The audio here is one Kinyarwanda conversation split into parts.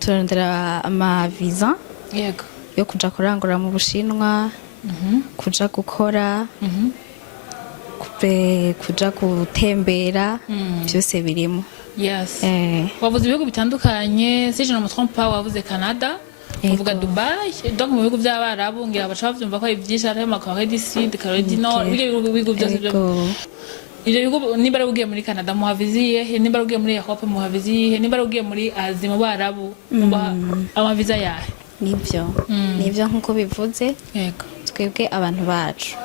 turarondera ama visa yego yo kuja kurangura mu Bushinwa kuja gukora kuja gutembera byose birimo. yes wavuze ibihugu bitandukanye si je ne me trompe pas wavuze Canada uvuga Dubai donc mu bihugu by'abarabu ngira bacha bavyumva ko ari byinshi ari mu Corée du Sud Corée du Nord ibihugu byose byo ibyo bihugu niba ugiye muri Canada muhaviziye niba ugiye muri Europe muhaviziye niba ugiye muri Asie mu barabu ama visa yahe nivyo nkuko bivuze yego twebwe abantu bacu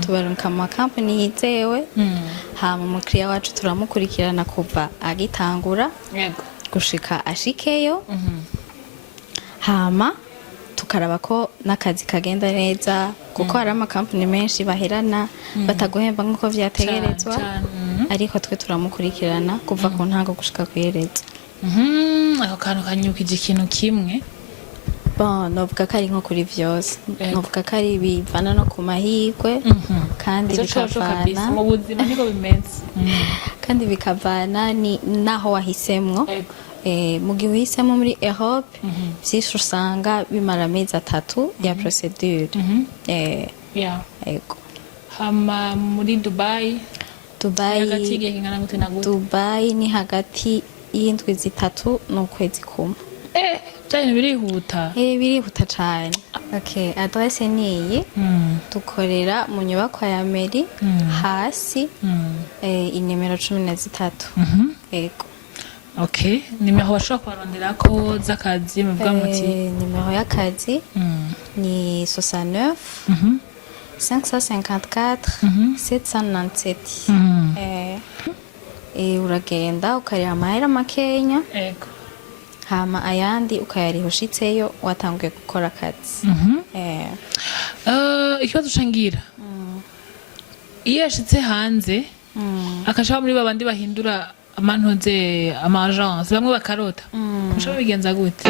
tubaruka mu company yizewe hama umukiriya wacu turamukurikirana kuva agitangura yego gushika ashikeyo hama tukaraba ko n'akazi kagenda neza kuko hari ama company menshi baherana bataguhemba nkuko vyategerezwa ariko twe turamukurikirana kuva ku ntango gushika kuyerezo ako kantu kanyukije ikintu kimwe bon novuga ko ari nko kuri vyose novuga ko ari bivana no ku mahirwe kandi bikavana mu buzima niko bimeze kandi bikavana ni naho wahisemwo mu gihe uhisemo muri Europe vyinshi usanga bimara amezi 3 ya procedure yego hama muri Dubai Dubai ni hagati y'indwi 3 n'ukwezi kumwe cyane birihuta birihuta cyane okay adresse niyi dukorera mu nyubako ya meri hasi inimero 13 yego okay nimero washobora kubarondera ko z'akazi muvuga muti nimero y'akazi ni 69 554 797 uragenda ukarira amahera makenya yego hama ayandi ukayariha ushitseyo watanguye gukora akazi ikibazo cangira iyo yashitse hanze akashaba muri babandi bahindura amantoze ama agence bamwe bakarota mushobora bigenza gute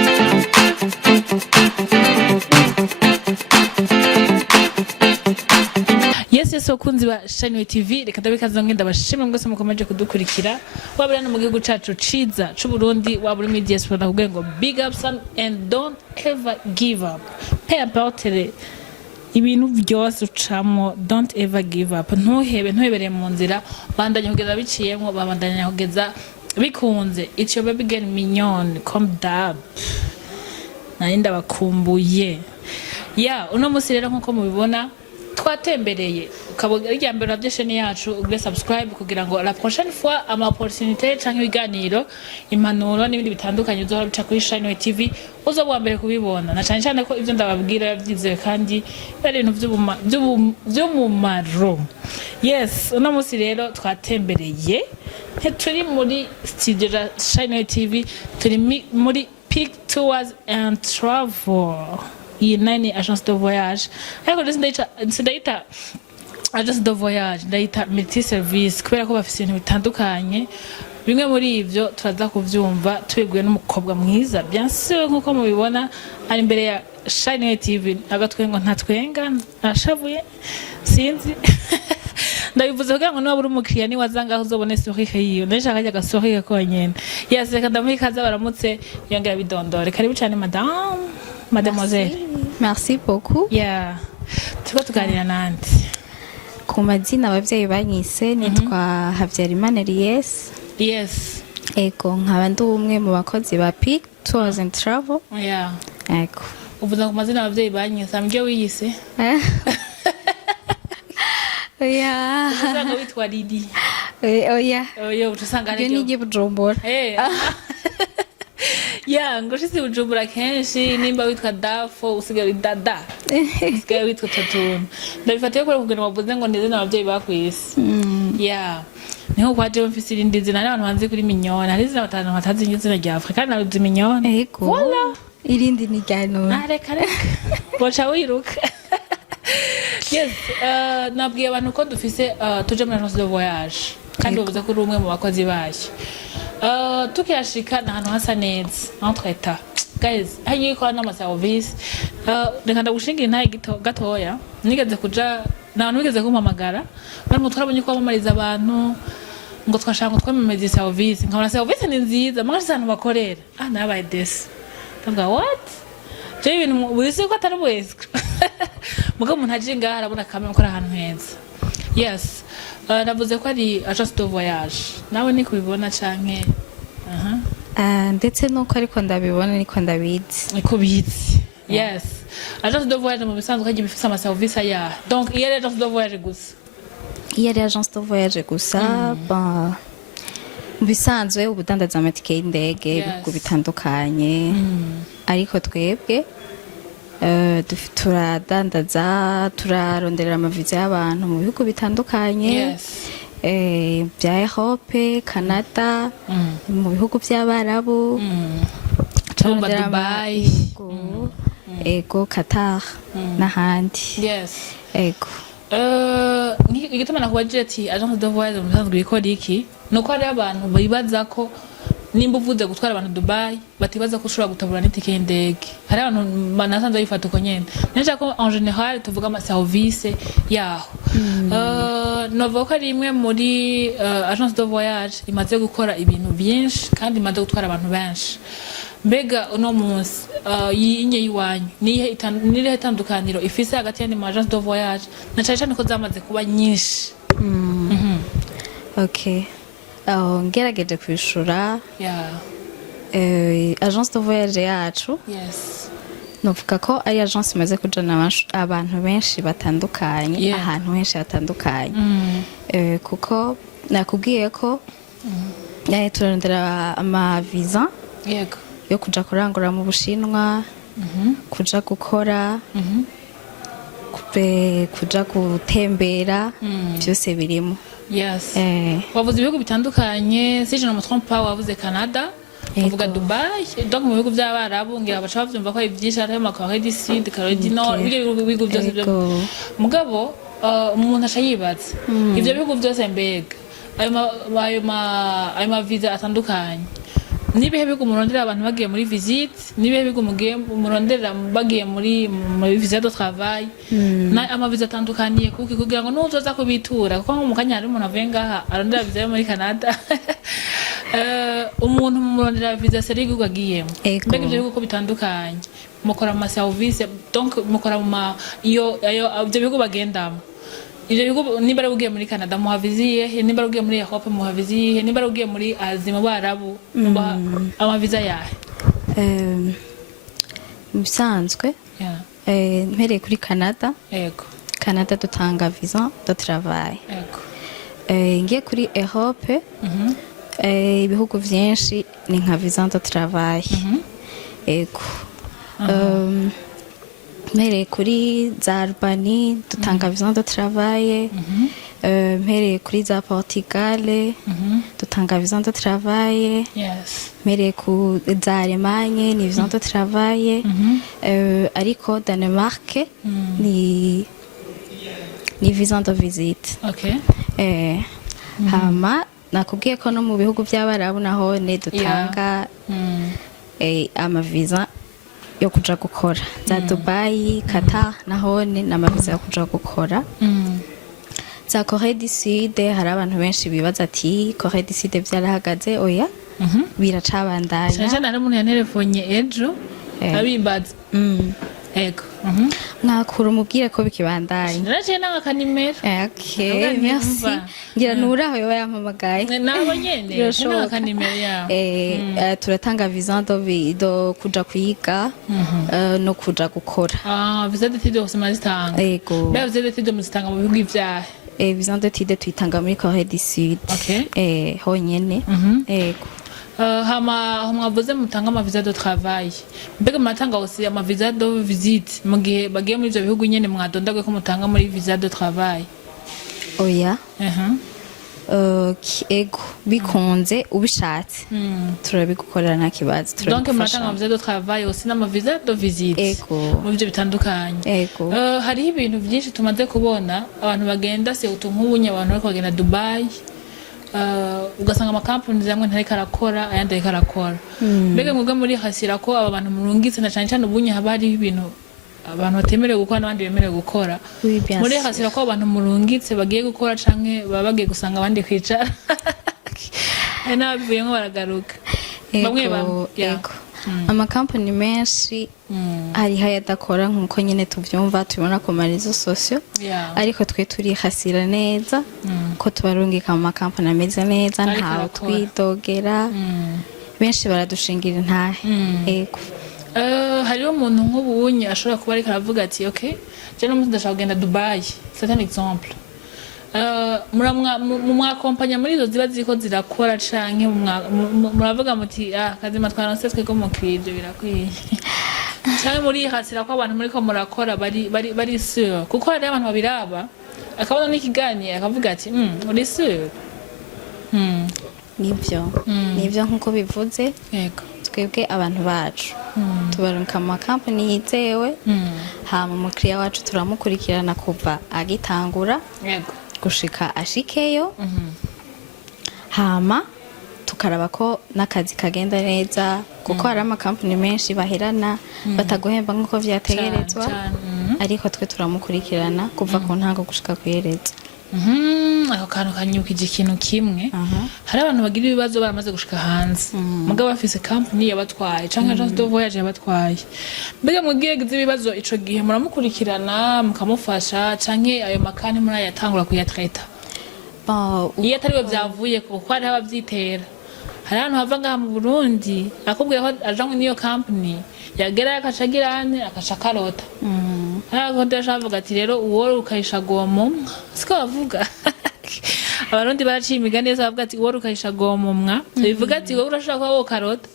yes okunzi ba Shine TV reka ndabikaza ngenda bashimwe mwese mukomeje kudukurikira wabura no mu gihugu cacu ciza c'u Burundi wabura muri diaspora kugira ngo big up and don't ever give up pay about ibintu byose ucamo don't ever give up ntuhebere mu nzira bandanya kugeza biciyemo babandanya kugeza bikunze it's your baby girl mignon come dab narinda bakumbuye uno musi rero nkuko mubibona twatembereye ukabona irya mbere navyo yacu ugire subscribe kugira ngo la prochaine fois ama opportunité canke ibiganiro impanuro n'ibindi bitandukanye uzohora bica kuri Shine TV uzoba mbere kubibona na cyane cyane ko ivyo ndababwira byizewe kandi ari ibintu by'umumaro yes uno musi rero twatembereye turi muri studio ya Shine TV turi muri Peak Tours and Travel iyi nani agence de voyage ariko ndaita agence de voyage ndaita multi service kubera ko bafite ibintu bitandukanye bimwe muri ivyo turaza kuvyumva twiguye n'umukobwa mwiza bien sûr nkuko mubibona ari imbere ya Shine TV agatwengo ntatwenga ashavuye sinzi ndabivuze kugira ngo niba buri umukiriya ni wazanga uzobone sourire yiyo ndashaka ajya gasourire konyene yes reka ndamuhikaza baramutse yongera bidondore karibu cyane mademoiselle merci beaucoup tuko tuganira nande ku mazina abavyeyi banyise nitwa Havyarimana yes ego nkaba ndi umwe mu bakozi ba Peak Tours and Travel ego uvuze ku mazina abavyeyi banyise amje wiyise usanga witwa Lidi utusanga ari ni Bujumbura ngo shisi Bujumbura kenshi nimba witwa Dafo usigaye dada usigaye witwa Tatun ndabifatiye ko kugira wavuze ngo ndeze n'abavyeyi bakwisi niho kwaje mfise irindi zina n'abantu banze kuri minyona hari zina batanu batazi izina rya Afrika na uzi minyona voilà irindi ni gano reka bocha wiruka nabwiye abantu ko dufise tuje muri agence de voyage kandi bavuze ko uri umwe mu bakozi bacu tukiyashika n'ahantu hasa neza entre guys hagiye ko na service reka ndagushingira intaye gatoya nigeze kuja n'abantu bigeze kumpamagara bari mu twarabonye ko bamamariza abantu ngo twashaka ngo twamamaze service nkabona service ni nziza mwaje abantu bakorera nabaye desi ndavuga what je ibintu buri ko atari bweswe muga umuntu aje ngaha arabona kamera ko ari ahantu heza yes navuze ko ari agence de voyage nawe ni kubibona canke ndetse nuko ariko ndabibona niko ndabizi niko bizi yes agence de voyage mu bisanzwe kagiye bifise ama service ya donc iyo agence de voyage gusa iyo ari agence de voyage gusa mu bisanzwe ubudandaza amatike y'indege ibihugu bitandukanye ariko twebwe turadandaza turaronderera amaviza y'abantu mu bihugu bitandukanye bya Europe Canada mu bihugu by'abarabu turondera Dubai ego Qatar Nahandi ego igituma nakubaje ati agence de voyage mu bisanzwe bikora iki nuko hari abantu bibaza ko nimba uvuze gutwara abantu Dubai batibaza ko ushobora gutabura n'itike y'indege hari abantu banasanze bifata uko nyene nje ko en général tuvuga ama service yaho novuga ko ari imwe muri agence de voyage imaze gukora ibintu byinshi kandi imaze gutwara abantu benshi mbega uno munsi yinye yiwanyu nihe itandukaniro ifise hagati y'andi agence de voyage na cyane ko zamaze kuba nyinshi okay ngerageje kwishura agence de voyage yacu novuga ko ari agence imaze kujana abantu benshi batandukanye ahantu henshi hatandukanye kuko nakubwiye ko turarondera ama visa yo kuja kurangura mu Bushinwa kuja gukora kuja gutembera byose birimo wavuze ibihugu bitandukanye si je ne me trompe pas wavuze Canada uvuga Dubai donc mu bihugu by'abarabu ngira bacha bavyumva ko ivyinshi ari mu Corée du Sud Corée du Nord ibyo bihugu byose byo mugabo umuntu ashayibaza ivyo bihugu byose mbega ayo visa atandukanye nibihe bihugu murondera abantu bagiye muri visite nibihe bihugu mugiye murondera bagiye muri visa de travail na amaviza atandukaniye kugira ngo nuzoza kubitura kuko mu Mukanya hari umuntu avuye ngaha arondera visa yo muri Canada umuntu murondera visa seri igihugu agiyemo mbega ivyo bihugu ko bitandukanye mukora ama service donc mukora iyo ibyo bihugu bagendamo ivyo bihugu niba ari ugiye muri Canada muhaviziye niba ari ugiye muri Europe muhaviziye niba ari ugiye muri Asie mu barabu amaviza yahe bisanzwe mpereye kuri Canada Canada dutanga visa de travail ngiye kuri Europe ibihugu vyinshi ni nka visa de travail ego mpereye kuri za Albanie dutanga visa de travail mpereye kuri za Portugal dutanga visa de travail mpereye ku za Allemagne ni visa de travail ariko Danemark ni visa de visite hama nakubwiye ko no mu bihugu by'abarabu naho ne dutanga ama visa yo kuja gukora za Dubai Qatar naho ni n'amaviza yo kuja gukora za Corée du Sud hari abantu benshi bibaza ati Corée du Sud byarahagaze oya biracabandanya cyane ari umuntu yanelefonye ejo abimbaza ego nakura umubwire ko bikibandanya naraje nanga kanimero okay merci ngira nuraho yoba yampamagaye nabo nyene nanga kanimero yawe turatanga visa do kuja kwiga no kuja gukora visa d'études hose mazitanga ego visa d'études muzitanga mu bihugu ivyahe visa d'études tuyitanga muri Corée du Sud honyene ego hama mwavuze mutanga ama visa de travail mbega mutanga aussi ama visa de visite mugihe bagiye muri ivyo bihugu nyene mwadondagwe ko mutanga muri visa de travail oya ego bikunze ubishatse turabigukorera nta kibazo donc mutanga ama visa de travail aussi n'ama visa de visite mu byo bitandukanye hariho ibintu byinshi tumaze kubona abantu bagenda se utunkubunya abantu bari kugenda Dubai ugasanga amakampuni zamwe ntariko arakora ayandi ariko arakora mbega mwebwe muri hasira ko aba bantu murungitse na cyane cyane ubunye haba hari ibintu abantu batemerewe gukora n'abandi bemerewe gukora muri hasira ko abantu murungitse bagiye gukora canke baba bagiye gusanga abandi kwicara n'abivuyemo baragaruka bamwe amakampani menshi hariho ayadakora nk'uko nyine tubyumva tubibona ku marezo sosiyo ariko twe turihasira neza ko tubarungika mu makampani ameze neza ntawe twidogera benshi baradushingira intahe ego hariho umuntu nk'ubunye ashobora kuba ariko aravuga ati okay je n'umuntu ndashaka kugenda Dubai c'est un exemple mwakompanya muri izo ziba ziko zirakora canke muravuga muti kazima twaronse twego mu kwije birakwiye canke muri hasira ko abantu muri ko murakora bari sûr kuko hari abantu babiraba akabona n'ikiganye akavuga ati uri sûr nivyo nkuko bivuze yego twebwe abantu bacu tubarunka mu makampani yizewe hama umukiriya wacu turamukurikirana kuva agitangura yego gushika ashikeyo hama tukaraba ko n'akazi kagenda neza kuko hari amakampani menshi baherana bataguhemba nk'uko vyategerezwa ariko twe turamukurikirana kuva ku ntango gushika kuhereza ako kantu kanyukije ikintu kimwe hari abantu bagira ibibazo baramaze gushika hanze mugabo bafise company yabatwaye canke agence de voyage yabatwaye mbega mugiye gize ibibazo ico gihe muramukurikirana mukamufasha canke ayo makani murayatangura kuyatreta iyo atariwe vyavuye kuko hari abavyitera hari abantu bava ngaha mu Burundi akubwira ko ajanwe n'iyo company yagera akacagirane akacakarota kodesha avuga ati rero uwo ukayisha gomo siko bavuga abarundi baraciye imigani yose bavuga ati uwo ukayisha gomo bivuga ati wowe urashaka kuba wokarota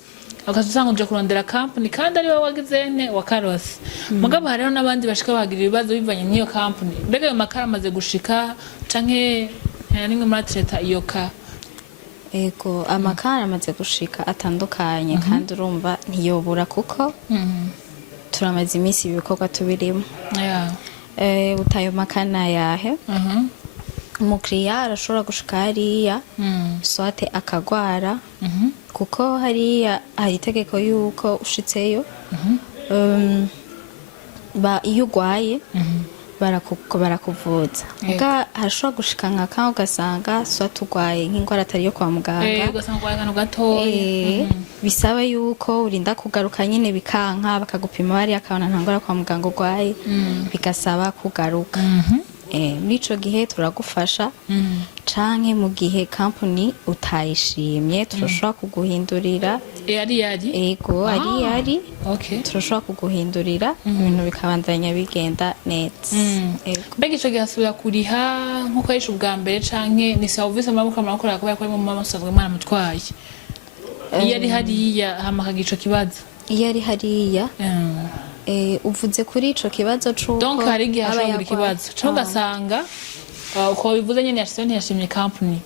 akazusanga uje kurondera company kandi ari wowe wagizene wakarose mugabo hariho n'abandi bashika bagira ibibazo bivanye n'iyo company mbega ayo makara amaze gushika canke nimwe muratreta iyo ka ego amakara amaze gushika atandukanye kandi urumva ntiyobura kuko turamaze iminsi ibikorwa tubirimo utayo makana yahe umukiriya arashobora gushika hariya swate akagwara kuko hariya hari itegeko yuko ushitseyo iyo ugwaye barakuvuza muga harashobora gushika nka kaho ugasanga swate ugwaye nk'ingwara atari yo kwa muganga bisaba yuko urinda kugaruka nyine bikanka bakagupima bari akabona ntangora kwa muganga ugwaye bigasaba kugaruka muri ico gihe turagufasha canke mu gihe company utayishimye turashobora kuguhindurira ego ari turashobora kuguhindurira ibintu bikabandanya bigenda neza mbega ico gihe asubira kuriha nk'uko yishe ubwa mbere canke ni service muramukorera kubera ko ari mu mamusazwe mwaramutwaye iyo ari hariya hama akagira ico kibazo iyo ari hariya uvuze kuri ico kibazo c'uko donc hari igihe ashobora ikibazo cyo ugasanga uko bivuze nyene yashitse ntiyashimye company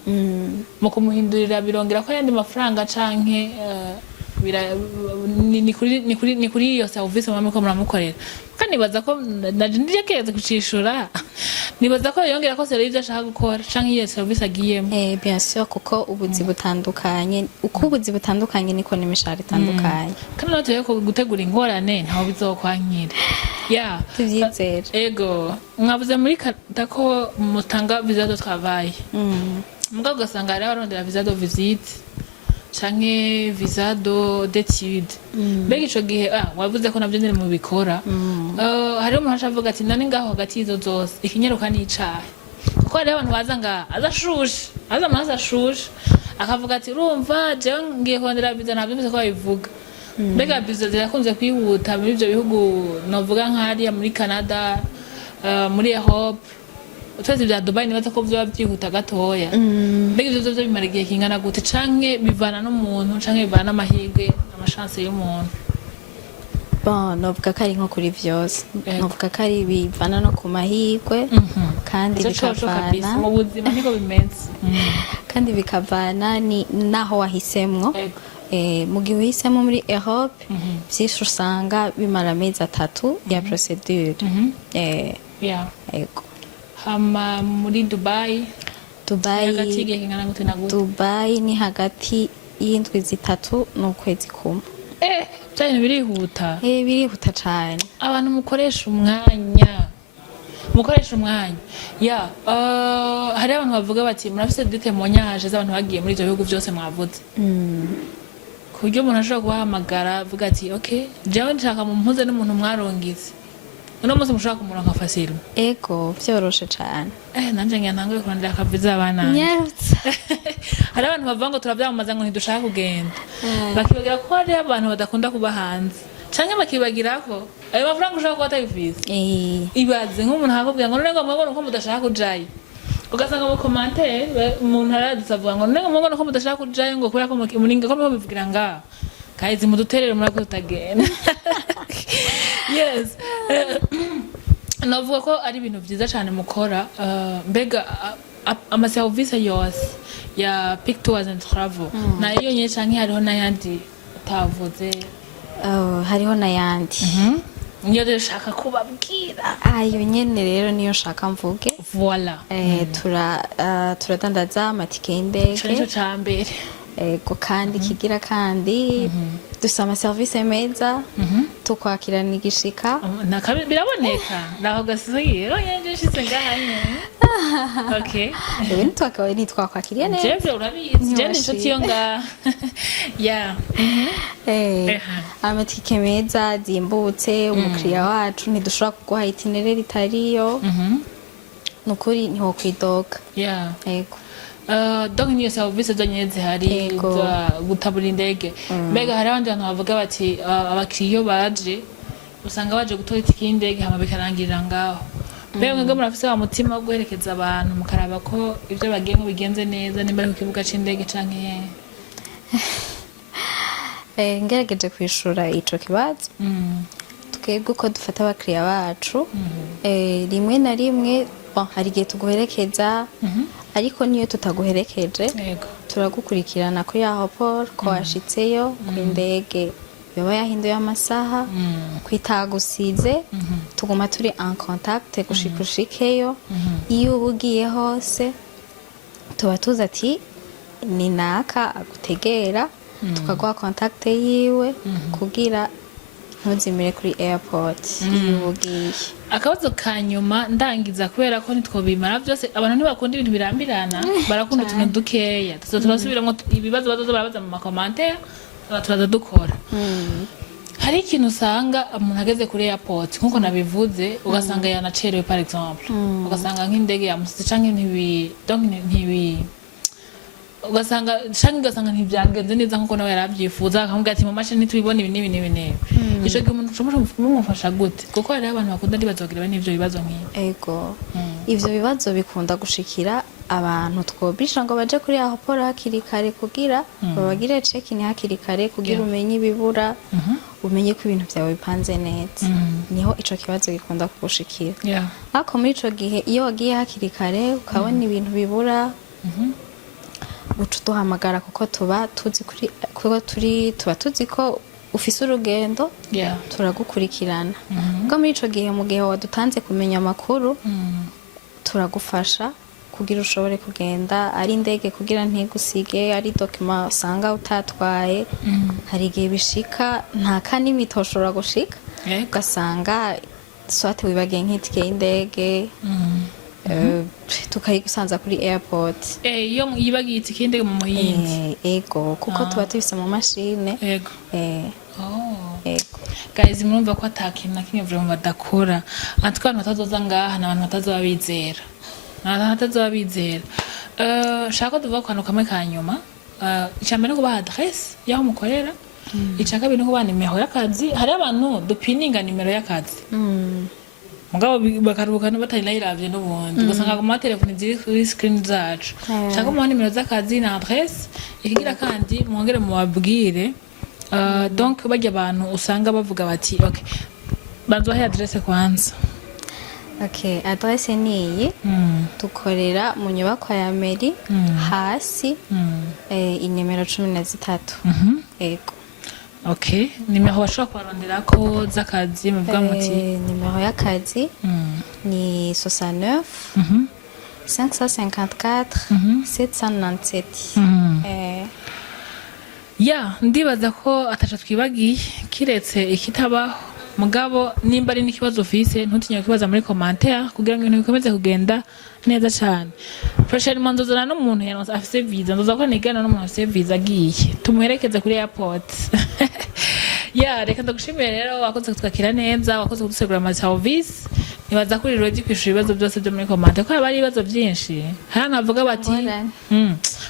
mu kumuhindurira birongera ko yandi mafaranga canke ni kuri iyo service muramukorera kandi nibaza ko nije keze kucishura nibaza ko yongera ko service ashaka gukora canke iyo service agiyemo bien sûr kuko ubuzi butandukanye uko ubuzi butandukanye niko n'imishahara itandukanye kandi natwe ko gutegura ingorane ntaho bizokwankira tuvyizera ego mwavuze muri kata ko mutanga visa de travail mugabo ugasanga hari abarondera visa de visite canke visa d'étude mbega ico gihe wavuze ko navyo ndiri mu bikora hariho umuntu avuga ati nani ngaho hagati y'izo zose ikinyeruka n'icahe kuko hariho abantu baza ngaha aza amazi ashushe akavuga ati urumva jewe ngiye kurondera visa ntavyumvise ko babivuga mbega visa zirakunze kwihuta muri ivyo bihugu novuga nk'ahariya muri Canada muri Europe utwese bya Dubai nibaza ko vyo byihuta gatoya mbega ivyo byo bimara igihe kingana gute canke bivana n'umuntu canke bivana n'amahirwe amashance y'umuntu novuga ko ari nko kuri vyose novuga ko ari bivana no ku mahirwe kandi bikavana mu buzima niko bimeze kandi bikavana naho wahisemwo mu gihe uhisemo muri Europe vyinshi usanga bimara amezi 3 ya procedure ego hama muri Dubai ni hagati y'indwi 3 n'ukwezi kumwe cyane birihuta birihuta cyane abantu mukoresha umwanya hari abantu bavuga bati murafise dite monyaje z'abantu bagiye muri ivyo bihugu byose mwavuze kuryo umuntu ashobora kubahamagara avuga ati okay jewe nshaka mu mpuze n'umuntu mwarongize uno munsi mushaka kumuronka fasile ego byoroshe cyane nanje ngiyantanguye kurondera akaviza abana nyarutse hari abantu bavuga ngo turavyamamaza ngo ntidushaka kugenda bakibagira ko hari abantu badakunda kuba hanze canke bakibagira ko ayo mafaranga ushaka kuba atayifise ibaze nk'umuntu akakubwira ngo none ngo mwabona ko mudashaka kujayo ugasanga mu commentaire umuntu aradutse avuga ngo none ngo mwabona ko mudashaka kujayo ngo kubera ko muringa ko bivugira ngaho kayizi muduterere murako tutagenda yes navuga ko ari ibintu byiza cyane mukora mbega amaservice yose ya Touts&Travel nayo nyine canke hariho n'ayandi utavuze hariho n'ayandi niyo rero shaka kubabwira ayo nyene rero niyo shaka mvuge voilà turadandaza amatike y'indege cyo cambere ego kandi kigira kandi dufite amaservice meza tukwakirana igishika biraboneka naho gasiye oyenje shitse ngahanye okay ibintu ntitwakwakiriye neza jewe urabizi je nico tiyo nga ya amatike meza zimbutse umukiriya wacu ntidushobora kuguha itinerary itariyo nukuri ntiho kwidoga ego donc niyo service zonyene zihari gutabura indege mbega hari abandi bantu bavuga bati abakiriya baje usanga baje gutora itike y'indege hama bikarangirira ngaho mbega mwebwe murafise wa mutima wo guherekeza abantu mukaraba ko ivyo bagiye ngo bigenze neza nimba ari ku kibuga c'indege canke ngerageje kwishura ico kibazo twebwe uko dufata abakiriya bacu rimwe na rimwe hari igihe tuguherekeza ariko niyo tutaguherekeje turagukurikirana kuri aeroport ko washitseyo ku indege yoba yahinduye amasaha kwitagusize tuguma turi en contact gushikushikeyo iyo ubugiye hose tuba tuzi ati ni naka agutegera tukaguha contact yiwe kugira ntuzimire kuri airport iyo ubugiye akabazo ka nyuma ndangiza kubera ko nitwobimara byose abantu ntibakunda ibintu birambirana barakunda utuntu dukeya turasubiramo ibibazo bazoza barabaza mu makomantere turaza dukora hari ikintu usanga umuntu ageze kuri airport nkuko nabivuze ugasanga yanacerewe par exemple ugasanga nk'indege yamusize canke ntibi ugasanga ntibyagenze neza nkuko nawe yarabyifuza akamubwira ati mu mashini ntitubibona ibi n'ibi ico gihe umuntu ushobora kumufasha gute kuko hari abantu bakunda ntibazogira n'ivyo bibazo nk'ibi ego ivyo bibazo bikunda gushikira abantu twobisha ngo baje kuri aeroport hakiri kare kugira babagire check-in hakiri kare kugira umenye ibibura umenye ko ibintu byawe bipanze neza niho ico kibazo gikunda kugushikira ariko muri ico gihe iyo wagiye hakiri kare ukabona ibintu bibura ucu duhamagara kuko tuba tuzi ko ufise urugendo turagukurikirana ubwo muri ico gihe mu gihe wadutanze kumenya amakuru turagufasha kugira ushobore kugenda ari indege kugira ntigusige ari document usanga utatwaye hari igihe bishika nta kanimi toshobora gushika ugasanga swate wibagiye nk'itike y'indege tukayigusanza kuri airport iyo yibagiye itike y'indege mu muhinzi ego kuko tuba tubise mu mashine ego ego guys murumva ko atakintu na kimwe vraiment badakora atwa abantu batazoza ngaha n'abantu batazoba bizera shaka tuvuga ko kamwe ka nyuma icambere no kubaha adresse yaho mukorera icaka bintu kuba nimero y'akazi hari abantu dupininga nimero y'akazi mugabo bakaruhuka batariravye n'ubundi ugasanga ku matelefoni ziri kuri screen zacu shaka mu nimero z'akazi na adresse ikigira kandi mwongere mu babwire donc bajya abantu usanga bavuga bati okay banzo ha adresse kwanza okay adresse niyi tukorera mu nyubako ya meri hasi inimero 13 ego okay nimero bashobora kubarondera ko z'akazi muvuga muti nimero y'akazi ni 69 554 797 ya ndibaza ko ataca twibagiye kiretse ikitabaho mugabo nimba ari n'ikibazo ufise ntutinye kubaza muri commentaire kugira ngo ibintu bikomeze kugenda neza cyane. Prochainement nzozana n'umuntu yanose afise visa, nzozakora nigana n'umuntu afise visa agiye tumuherekeze kuri airport. Ya reka ndagushimire rero wakoze kutwakira neza, wakoze kudusegura ama service. Nibaza kuri ready kwishura ibibazo byose byo muri commentaire ko haba ari ibibazo byinshi. Hari navuga bati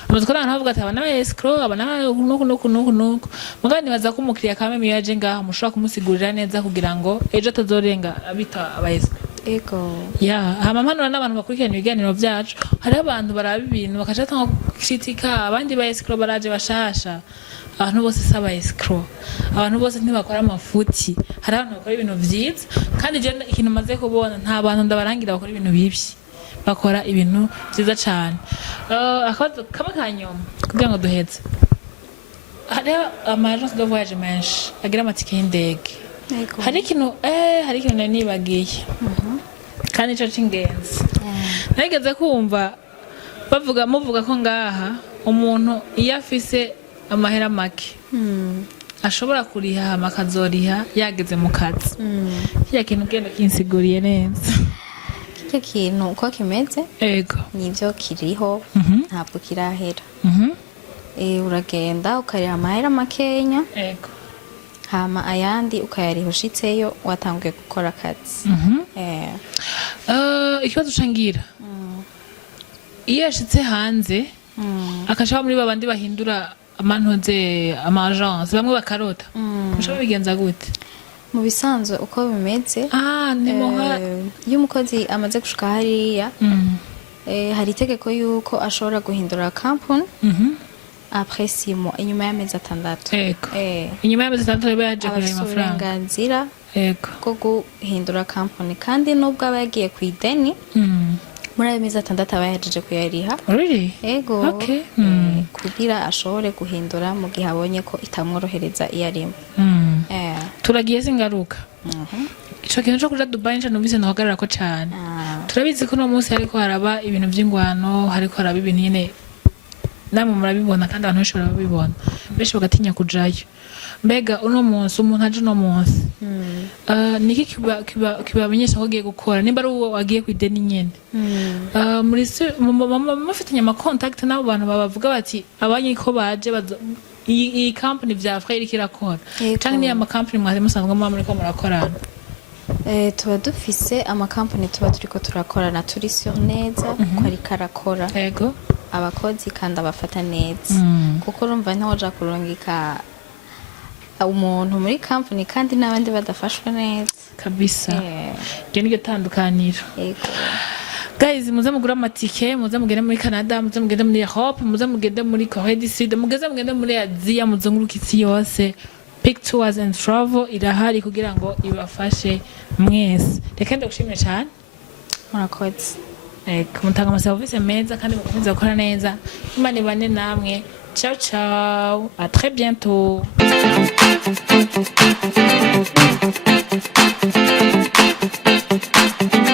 Abazikora abantu bavuga ati abana ba escrow abana nuko mugabo nibaza ko umukiriya kame miyaje ngaha mushobora kumusigurira neza kugira ngo ejo atazorenga abita aba escrow. Ego. Ya hamampanura n'abantu bakurikirana ibiganiro byacu hari abantu baraba ibintu bakaje atanga kritika abandi ba escrow baraje bashasha. Abantu bose saba escrow abantu bose ntibakora amafuti hari abantu bakora ibintu vyiza kandi je ikintu maze kubona nta bantu ndabarangira bakora ibintu bibi bakora ibintu byiza cyane. Akabazo kama kanyoma kugira ngo duheze hari amagence de voyage menshi agira amatike y'indege hari ikintu nibagiye kandi ico cingenzi nageze kumva muvuga ko ngaha umuntu iyo afise amahera make ashobora kuriha amakazoriha yageze mu kazi. Kya kintu genda kinsiguriye neza. Kya kintu uko kimeze ego nivyo kiriho ntabwo kirahera. Uragenda ukariha amahera makenya ego hama ayandi ukayariha ushitseyo watanguye gukora akazi. Ikibazo cangira iyo yashitse hanze akashaba muri babandi bahindura amantuze amagence bamwe bakarota mushobora bigenza gute? Mu bisanzwe uko bimeze iyo umukozi amaze gushika hariya hari itegeko yuko ashobora guhindura company après 6 mois inyuma y'amezi 6. Inyuma y'amezi 6 yaba yaje kureba amafaranga uburenganzira bwo guhindura company kandi nubwo aba yagiye ku ideni muri ayo mezi 6 aba yahejeje kuyariha. Really? Ego. Okay. Kugira ashobore guhindura mu gihe abonye ko itamworohereza iyo arimo. Turagiye singaruka. Ico kintu cyo kuja Dubai nca numvise nahagarara ko cyane. Turabizi ko no munsi hariko haraba ibintu by'ingwano hariko haraba ibintu nyene namwe murabibona kandi abantu bashobora babibona benshi bagatinya kujayo. Mbega uno munsi umuntu aje no munsi niki kibamenyesha ko agiye gukora nimba ari uwo agiye ku ideni nyene muri mufitanye ama contact n'abo bantu babavuga bati abanye ko baje iyi company vya Frère ikirakora cyangwa ni ama company mwari musanzwe muri ko murakorana? Tuba dufise ama company tuba turiko turakorana turi sur neza ko ari karakora yego abakozi kandi abafata neza kuko urumva ntahoja kurungika umuntu muri company kandi n'abandi badafashwe neza kabisa. Iyo ni itandukaniro. Guys muze mugura amatike muze mugende muri Canada muze mugende muri Europe muze mugende muri Corée du Sud muze mugende muri Asie muzunguruka isi yose. Pick Tours and Travel irahari kugira ngo ibafashe mwese. Reka ndagushimire cyane murakoze. Mutanga ama service meza kandi mukomeze gukora neza. Imana ibane namwe. Ciao ciao. À très bientôt.